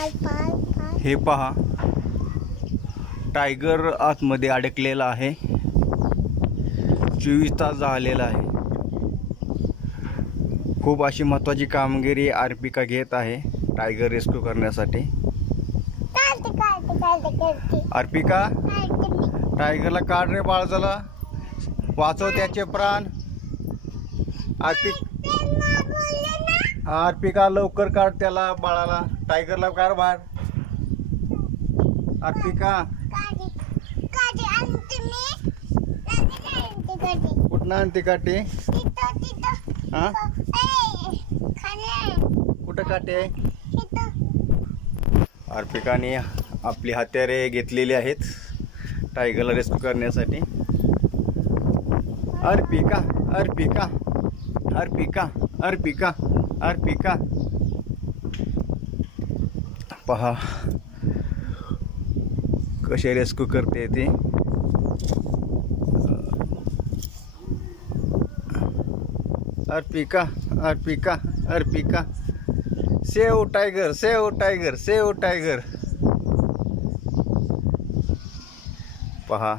हे पहा, टायगर आतमध्ये अडकलेला आहे. 24 तास झालेला आहे. खूप अशी महत्त्वाची कामगिरी अर्पिका घेत आहे टायगर रेस्क्यू करण्यासाठी. अर्पिका, टायगरला काढ रे बाळ, झाला वाचव त्याचे प्राण. अर्पिका लवकर काढ त्याला, बाळाला, टायगरला काढ बाहेर. अर्पिका, कुठं आणते काटे? हा, कुठं काटे? अर्पिकाने आपली हत्यारे घेतलेली आहेत टायगरला रेस्क्यू करण्यासाठी. अर्पिका, अर्पिका, अर्पिका, अर्पिका, अर्पिका, पहा कसे रेस्क्यू करते ते. Arpika, Arpika, Arpika, save tiger, save tiger, save tiger. पहा,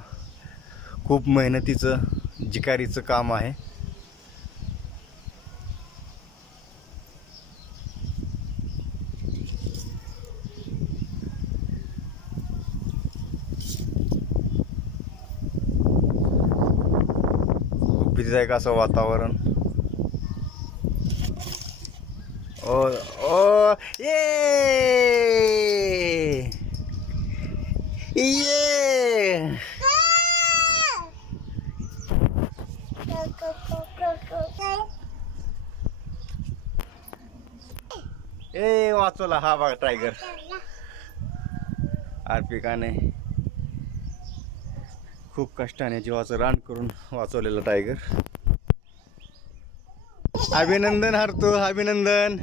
खूप मेहनतीचं जिकारीचं काम आहे. खूप भीतीदायक असं वातावरण. ओ ओ ये ये, ए वाचवला हा बघा टायगर. अर्पिकाने खूप कष्टाने जीवाचं रान करून वाचवलेलं टायगर. अभिनंदन हरतो, अभिनंदन.